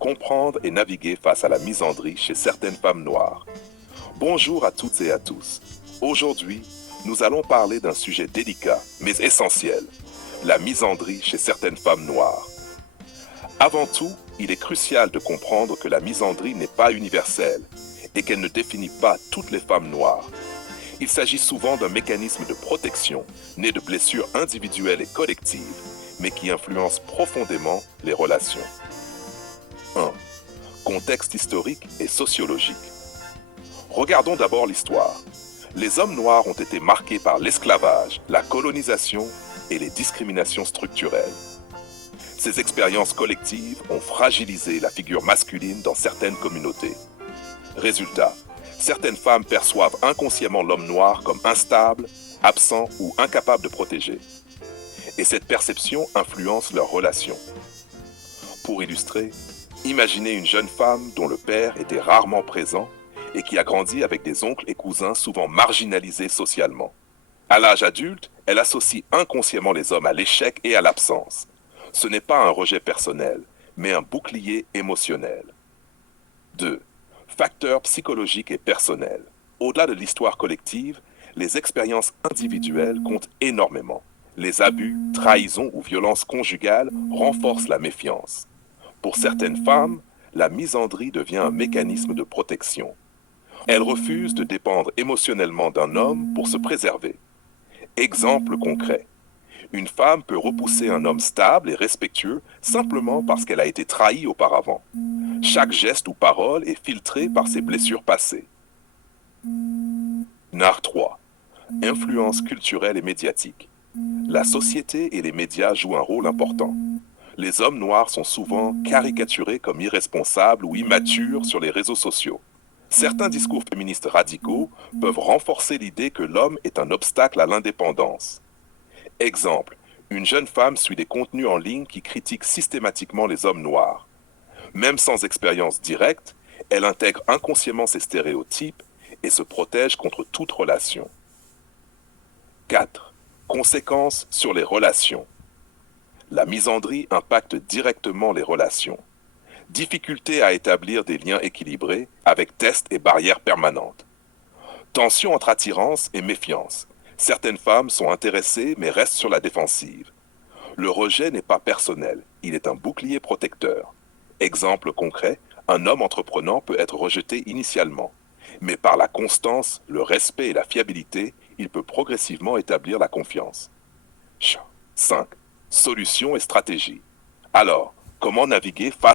comprendre et naviguer face à la misandrie chez certaines femmes noires. Bonjour à toutes et à tous. Aujourd'hui, nous allons parler d'un sujet délicat mais essentiel, la misandrie chez certaines femmes noires. Avant tout, il est crucial de comprendre que la misandrie n'est pas universelle et qu'elle ne définit pas toutes les femmes noires. Il s'agit souvent d'un mécanisme de protection né de blessures individuelles et collectives, mais qui influence profondément les relations. 1. Contexte historique et sociologique. Regardons d'abord l'histoire. Les hommes noirs ont été marqués par l'esclavage, la colonisation et les discriminations structurelles. Ces expériences collectives ont fragilisé la figure masculine dans certaines communautés. Résultat, certaines femmes perçoivent inconsciemment l'homme noir comme instable, absent ou incapable de protéger. Et cette perception influence leurs relations. Pour illustrer, imaginez une jeune femme dont le père était rarement présent et qui a grandi avec des oncles et cousins souvent marginalisés socialement. À l'âge adulte, elle associe inconsciemment les hommes à l'échec et à l'absence. Ce n'est pas un rejet personnel, mais un bouclier émotionnel. 2. Facteurs psychologiques et personnels. Au-delà de l'histoire collective, les expériences individuelles comptent énormément. Les abus, trahisons ou violences conjugales renforcent la méfiance. Pour certaines femmes, la misandrie devient un mécanisme de protection. Elles refusent de dépendre émotionnellement d'un homme pour se préserver. Exemple concret. Une femme peut repousser un homme stable et respectueux simplement parce qu'elle a été trahie auparavant. Chaque geste ou parole est filtré par ses blessures passées. NAR 3. Influence culturelle et médiatique. La société et les médias jouent un rôle important. Les hommes noirs sont souvent caricaturés comme irresponsables ou immatures sur les réseaux sociaux. Certains discours féministes radicaux peuvent renforcer l'idée que l'homme est un obstacle à l'indépendance. Exemple, une jeune femme suit des contenus en ligne qui critiquent systématiquement les hommes noirs. Même sans expérience directe, elle intègre inconsciemment ces stéréotypes et se protège contre toute relation. 4. Conséquences sur les relations. La misandrie impacte directement les relations. Difficulté à établir des liens équilibrés avec tests et barrières permanentes. Tension entre attirance et méfiance. Certaines femmes sont intéressées mais restent sur la défensive. Le rejet n'est pas personnel, il est un bouclier protecteur. Exemple concret, un homme entreprenant peut être rejeté initialement, mais par la constance, le respect et la fiabilité, il peut progressivement établir la confiance. 5. Solutions et stratégies. Alors, comment naviguer face